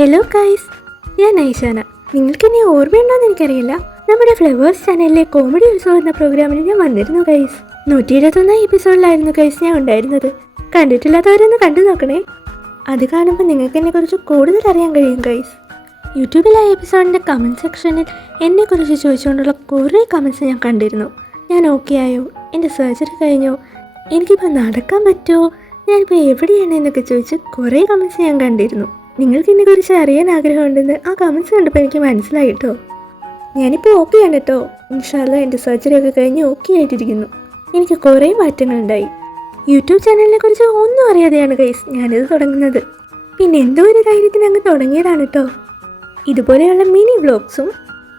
Hello guys, ഞാൻ ഐഷാന. നിങ്ങൾക്കിനി ഓർമ്മയുണ്ടോയെന്ന് എനിക്കറിയില്ല. നമ്മുടെ ഫ്ലവേഴ്സ് ചാനലിലെ കോമഡി ഉത്സവം എന്ന പ്രോഗ്രാമിൽ ഞാൻ വന്നിരുന്നു ഗൈസ്. 121 എപ്പിസോഡിലായിരുന്നു ഗൈസ് ഞാൻ ഉണ്ടായിരുന്നത്. കണ്ടിട്ടില്ലാത്തവരൊന്ന് കണ്ടു നോക്കണേ. അത് കാണുമ്പോൾ നിങ്ങൾക്ക് എന്നെക്കുറിച്ച് കൂടുതൽ അറിയാൻ കഴിയും ഗൈസ്. യൂട്യൂബിലെ എപ്പിസോഡിൻ്റെ കമൻറ്റ് സെക്ഷനിൽ എന്നെക്കുറിച്ച് ചോദിച്ചുകൊണ്ടുള്ള കുറേ കമൻറ്റ്സ് ഞാൻ കണ്ടിരുന്നു. ഞാൻ ഓക്കെ ആയോ, എൻ്റെ സർജറി കഴിഞ്ഞോ, എനിക്കിപ്പോൾ നടക്കാൻ പറ്റുമോ, ഞാനിപ്പോൾ എവിടെയാണ് എന്നൊക്കെ ചോദിച്ച് കുറേ കമൻറ്റ്സ് ഞാൻ കണ്ടിരുന്നു. നിങ്ങൾക്ക് എന്നെക്കുറിച്ച് അറിയാൻ ആഗ്രഹമുണ്ടെന്ന് ആ കമൻറ്റ്സ് കണ്ടപ്പോൾ എനിക്ക് മനസ്സിലായി കേട്ടോ. ഞാനിപ്പോൾ ഓക്കെ ആണ് കേട്ടോ. ഇൻഷാ അല്ലാഹ് എൻ്റെ സർജറിയൊക്കെ കഴിഞ്ഞ് ഓക്കെ ആയിട്ടിരിക്കുന്നു. എനിക്ക് കുറേ മാറ്റങ്ങളുണ്ടായി. യൂട്യൂബ് ചാനലിനെ കുറിച്ച് ഒന്നും അറിയാതെയാണ് ഗൈസ് ഞാനിത് തുടങ്ങുന്നത്. പിന്നെ എന്തോ ഒരു ധൈര്യത്തിന് അങ്ങ് തുടങ്ങിയതാണ് കേട്ടോ. ഇതുപോലെയുള്ള മിനി വ്ലോഗ്സും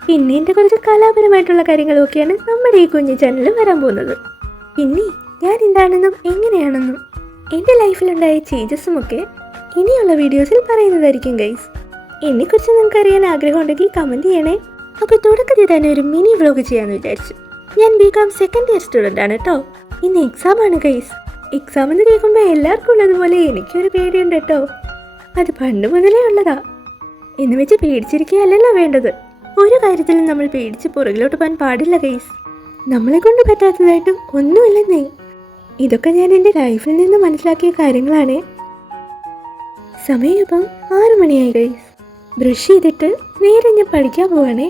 പിന്നെ എൻ്റെ കുറച്ച് കലാപരമായിട്ടുള്ള കാര്യങ്ങളും ഒക്കെയാണ് നമ്മുടെ ഈ കുഞ്ഞു ചാനലിൽ വരാൻ പോകുന്നത്. പിന്നെ ഞാൻ എന്താണെന്നും എങ്ങനെയാണെന്നും എൻ്റെ ലൈഫിലുണ്ടായ ചേഞ്ചസും ഒക്കെ ഇനിയുള്ള വീഡിയോസിൽ പറയുന്നതായിരിക്കും ഗൈസ്. എന്നെക്കുറിച്ച് നിങ്ങൾക്ക് അറിയാൻ ആഗ്രഹമുണ്ടെങ്കിൽ കമൻറ്റ് ചെയ്യണേ. അപ്പോൾ തുടക്കത്തിൽ തന്നെ ഒരു മിനി വ്ലോഗ് ചെയ്യാമെന്ന് വിചാരിച്ചു. ഞാൻ BCom സെക്കൻഡ് ഇയർ സ്റ്റുഡൻ്റ് ആണ് കേട്ടോ. ഇന്ന് എക്സാമാണ് ഗൈസ്. എക്സാം എന്ന് കേൾക്കുമ്പോൾ എല്ലാവർക്കും ഉള്ളതുപോലെ എനിക്കൊരു പേടിയുണ്ട് കേട്ടോ. അത് പണ്ട് മുതലേ ഉള്ളതാ. എന്ന് വെച്ച് പേടിച്ചിരിക്കുകയല്ലല്ലോ വേണ്ടത്. ഒരു കാര്യത്തിലും നമ്മൾ പേടിച്ച് പുറകിലോട്ട് പോകാൻ പാടില്ല ഗൈസ്. നമ്മളെ കൊണ്ട് പറ്റാത്തതായിട്ടും ഒന്നുമില്ലെന്നേ. ഇതൊക്കെ ഞാൻ എൻ്റെ ലൈഫിൽ നിന്ന് മനസ്സിലാക്കിയ കാര്യങ്ങളാണ്. സമയം ഇപ്പം 6 മണിയായി ഗൈസ്. ബ്രഷ് ചെയ്തിട്ട് നേരെ ഞാൻ പഠിക്കാൻ പോവാണേ.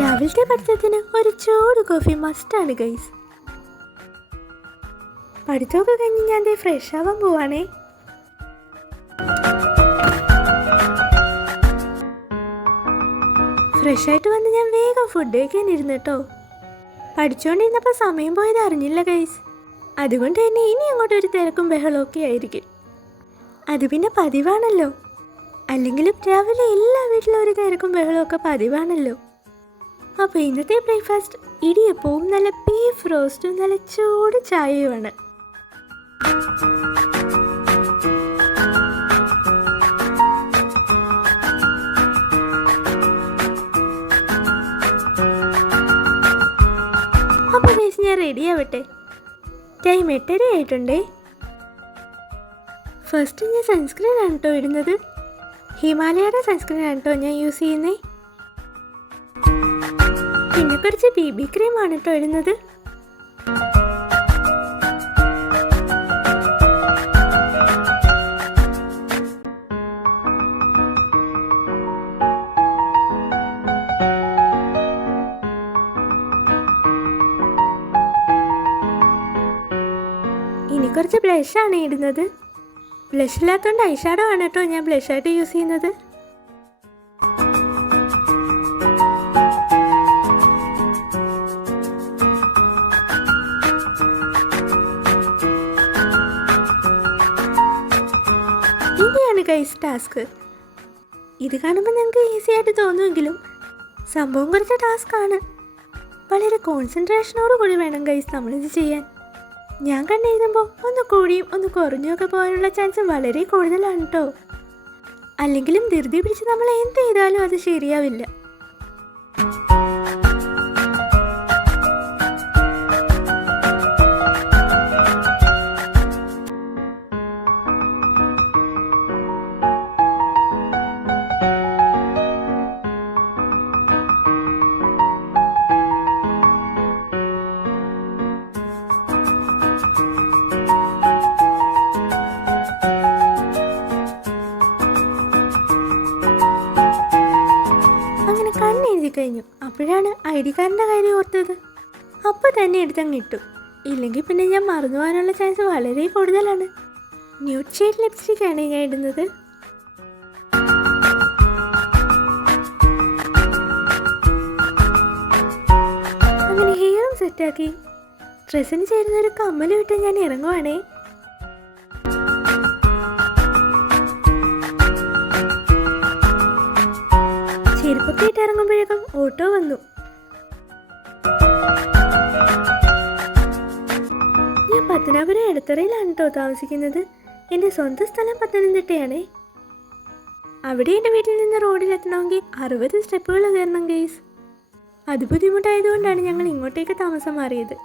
രാവിലത്തെ പഠിത്തത്തിന് ഒരു ചൂട് കോഫി മസ്റ്റാണ് ഗൈസ്. പഠിത്തമൊക്കെ കഴിഞ്ഞ് ഞാൻ ഫ്രഷ് ആവാൻ പോവാണേ. ഫ്രഷായിട്ട് വന്ന് ഞാൻ വേഗം ഫുഡ് കഴിക്കാനിരുന്നു കേട്ടോ. പഠിച്ചുകൊണ്ടിരുന്നപ്പോൾ സമയം പോയത് അറിഞ്ഞില്ല ഗൈസ്. അതുകൊണ്ട് തന്നെ ഇനി അങ്ങോട്ടൊരു തിരക്കും ബഹളമൊക്കെ ആയിരിക്കും. അത് പിന്നെ പതിവാണല്ലോ. അല്ലെങ്കിലും രാവിലെ എല്ലാ വീട്ടിലും ഒരു തിരക്കും ബഹളമൊക്കെ പതിവാണല്ലോ. അപ്പോൾ ഇന്നത്തെ ബ്രേക്ക്ഫാസ്റ്റ് ഇടിയപ്പവും നല്ല ബീഫ് റോസ്റ്റും നല്ല ചൂട് ചായയുമാണ്. അപ്പോൾ ഗൈസ് ഞാൻ റെഡി ആവട്ടെ. ടൈം 8:30 ആയിട്ടുണ്ടേ. ഫസ്റ്റ് ഞാൻ സൺസ്ക്രീൻ ആണ് കേട്ടോ ഇടുന്നത്. ഹിമാലയയുടെ സൺസ്ക്രീൻ ആണ് കേട്ടോ ഞാൻ യൂസ് ചെയ്യുന്നത്. പിന്നെ കുറച്ച് BB ക്രീമാണ് കേട്ടോ ഇടുന്നത്. ഇനി കുറച്ച് ബ്ലഷാണ് ഇടുന്നത്. ബ്ലഷ് ഇല്ലാത്തതുകൊണ്ട് ഐഷാഡോ ആണ് കേട്ടോ ഞാൻ ബ്ലഷായിട്ട് യൂസ് ചെയ്യുന്നത്. ഇനിയാണ് ഗൈസ് ടാസ്ക്. ഇത് കാണുമ്പോൾ ഞങ്ങൾക്ക് ഈസി ആയിട്ട് തോന്നുമെങ്കിലും സംഭവം കുറച്ച് ടാസ്ക്കാണ്. വളരെ കോൺസെൻട്രേഷനോട് കൂടി വേണം ഗൈസ് നമ്മളിത് ചെയ്യാൻ. ഞാൻ കണ്ടെഴുതുമ്പോൾ ഒന്ന് കൂടിയും ഒന്ന് കുറഞ്ഞൊക്കെ പോകാനുള്ള ചാൻസ് വളരെ കൂടുതലാണ് കേട്ടോ. അല്ലെങ്കിലും ധൃതി പിടിച്ച് നമ്മൾ എന്ത് ചെയ്താലും അത് ശരിയാവില്ല. അങ്ങനെ കണ്ണെഴുതി കഴിഞ്ഞു. അപ്പോഴാണ് ID കാർഡിൻ്റെ കാര്യം ഓർത്തത്. അപ്പോൾ തന്നെ എടുത്തങ്ങ് ഇട്ടു. ഇല്ലെങ്കിൽ പിന്നെ ഞാൻ മറന്നു പോകാനുള്ള ചാൻസ് വളരെ കൂടുതലാണ്. ന്യൂഡ് ഷെയ്ഡ് ലിപ്സ്റ്റിക്കാണ് ഞാൻ ഇടുന്നത്. അങ്ങനെ ഹെയറും സെറ്റാക്കി ഡ്രസ്സിന് ചേരുന്നൊരു കമ്മലും ഇട്ട് ഞാൻ ഇറങ്ങുവാണേ. ചെരുപ്പൊക്കെ ഇട്ട് ഇറങ്ങുമ്പോഴേക്കും ഓട്ടോ വന്നു. പത്തനാപുരം എടത്തറയിലാണ് കേട്ടോ താമസിക്കുന്നത്. എൻ്റെ സ്വന്തം സ്ഥലം പത്തനംതിട്ടയാണേ. അവിടെ എൻ്റെ വീട്ടിൽ നിന്ന് റോഡിലെത്തണമെങ്കിൽ 60 സ്റ്റെപ്പുകൾ കയറണം ഗൈസ്. അത് ബുദ്ധിമുട്ടായതുകൊണ്ടാണ് ഞങ്ങൾ ഇങ്ങോട്ടേക്ക് താമസം മാറിയത്.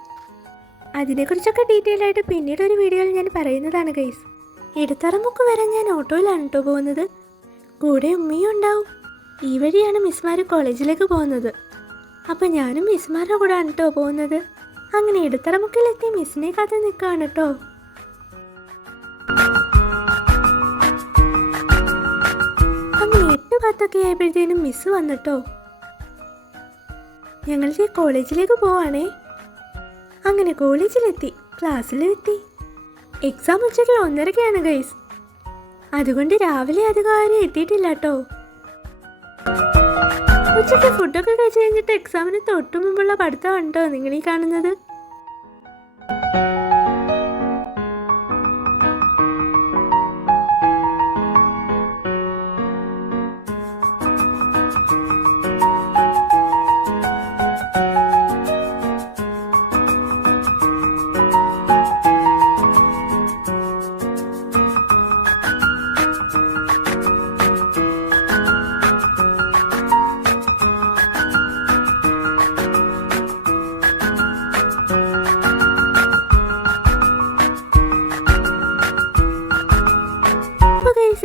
അതിനെക്കുറിച്ചൊക്കെ ഡീറ്റെയിൽ ആയിട്ട് പിന്നീട് ഒരു വീഡിയോയിൽ ഞാൻ പറയുന്നതാണ് ഗൈസ്. ഇടത്തറമുക്ക് വരെ ഞാൻ ഓട്ടോയിലാണ് കേട്ടോ പോകുന്നത്. കൂടെ ഉമ്മയും ഉണ്ടാവും. ഈ വഴിയാണ് മിസ്മാർ കോളേജിലേക്ക് പോകുന്നത്. അപ്പം ഞാനും മിസ്മാരുടെ കൂടെയാണ് കേട്ടോ പോകുന്നത്. അങ്ങനെ ഇടത്തറമുക്കിലെത്തി മിസ്സിനെ കാത്ത് നിൽക്കുകയാണ് കേട്ടോ. അങ്ങനെ 8:10 ആയപ്പോഴത്തേനും മിസ് വന്നിട്ടോ. ഞങ്ങളുടെ കോളേജിലേക്ക് പോവാണേ. അങ്ങനെ കോളേജിലെത്തി, ക്ലാസ്സിലെത്തി. എക്സാം ഉച്ചയ്ക്ക് 1:30 ഗൈസ്. അതുകൊണ്ട് രാവിലെ അധികം ആരും എത്തിയിട്ടില്ല കേട്ടോ. ഉച്ചയ്ക്ക് ഫുഡൊക്കെ കഴിച്ച് കഴിഞ്ഞിട്ട് എക്സാമിന് തൊട്ടു മുമ്പുള്ള പഠിത്തമാണ് കേട്ടോ നിങ്ങളീ കാണുന്നത്.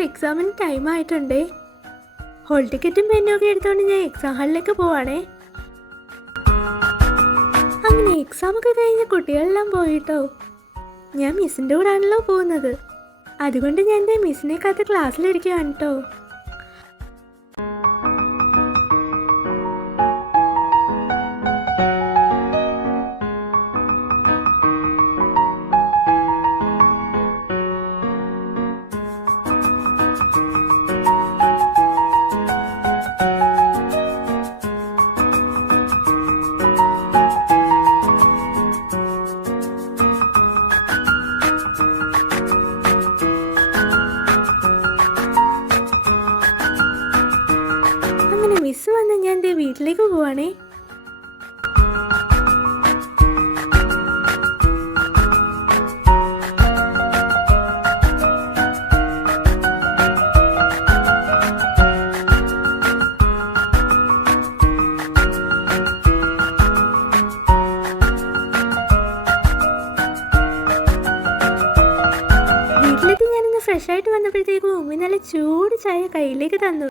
എക്സാമിന് ടൈം ആയിട്ടുണ്ടേ. ഹോൾ ടിക്കറ്റും പെന്നും ഒക്കെ എടുത്തുകൊണ്ട് ഞാൻ എക്സാം ഹാളിലേക്ക് പോവാണേ. അങ്ങനെ എക്സാം ഒക്കെ കഴിഞ്ഞ് കുട്ടികളെല്ലാം പോയിട്ടോ. ഞാൻ മിസ്സിൻ്റെ കൂടെ ആണല്ലോ പോകുന്നത്. അതുകൊണ്ട് ഞാൻ എൻ്റെ മിസ്സിനെ കാത്ത് ക്ലാസ്സിലിരിക്കുകയാണ് കേട്ടോ. മിസ് വന്ന് ഞാൻ എൻ്റെ വീട്ടിലേക്ക് പോവാണേ. വീട്ടിലെത്തി ഞാനിന്ന് ഫ്രഷ് ആയിട്ട് വന്നപ്പോഴത്തേക്കും ഉമ്മി നല്ല ചൂട് ചായ കയ്യിലേക്ക് തന്നു.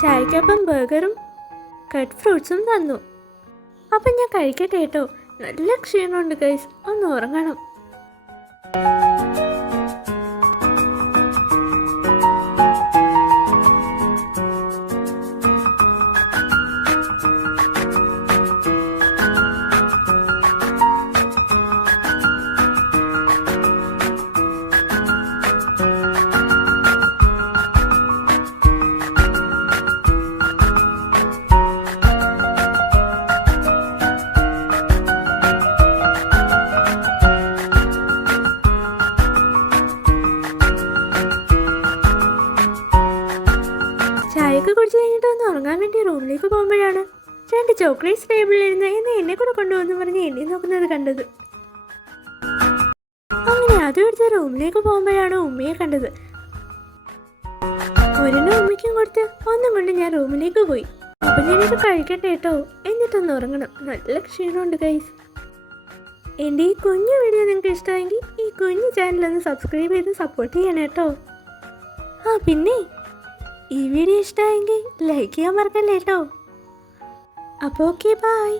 ചായക്കൊപ്പം ബർഗറും കട്ട് ഫ്രൂട്ട്സും തന്നു. അപ്പം ഞാൻ കഴിക്കട്ടെ കേട്ടോ. നല്ല ക്ഷീണമുണ്ട് ഗൈസ്, ഒന്ന് ഉറങ്ങണം. ചായയൊക്കെ കുടിച്ച് കഴിഞ്ഞിട്ട് ഒന്ന് ഉറങ്ങാൻ വേണ്ടി റൂമിലേക്ക് പോകുമ്പോഴാണ് 2 ചോക്ലേറ്റ്സ് ടേബിളിലിരുന്ന് എന്നെ കൂടെ കൊണ്ടുപോകുന്നു പറഞ്ഞ് എന്നെ നോക്കുന്നത് കണ്ടത്. അങ്ങനെ അതും എടുത്ത് റൂമിലേക്ക് പോകുമ്പോഴാണ് ഉമ്മയെ കണ്ടത്. ഒരെണ്ണം ഉമ്മയ്ക്കും കൊടുത്ത് ഒന്നും കൊണ്ട് ഞാൻ റൂമിലേക്ക് പോയി. അപ്പം ഞാനിത് കഴിക്കട്ടെ കേട്ടോ, എന്നിട്ടൊന്ന് ഉറങ്ങണം. നല്ല ക്ഷീണമുണ്ട് ഗൈസ്. എൻ്റെ ഈ കുഞ്ഞു വീഡിയോ നിങ്ങൾക്ക് ഇഷ്ടമെങ്കിൽ ഈ കുഞ്ഞു ചാനലൊന്ന് സബ്സ്ക്രൈബ് ചെയ്ത് സപ്പോർട്ട് ചെയ്യണം കേട്ടോ. പിന്നെ ഈ വീഡിയോ ഇഷ്ടമായെങ്കിൽ ലൈക്ക് ചെയ്യാൻ മറക്കല്ലേ കേട്ടോ. അപ്പോൾ ഓക്കെ ബായ്.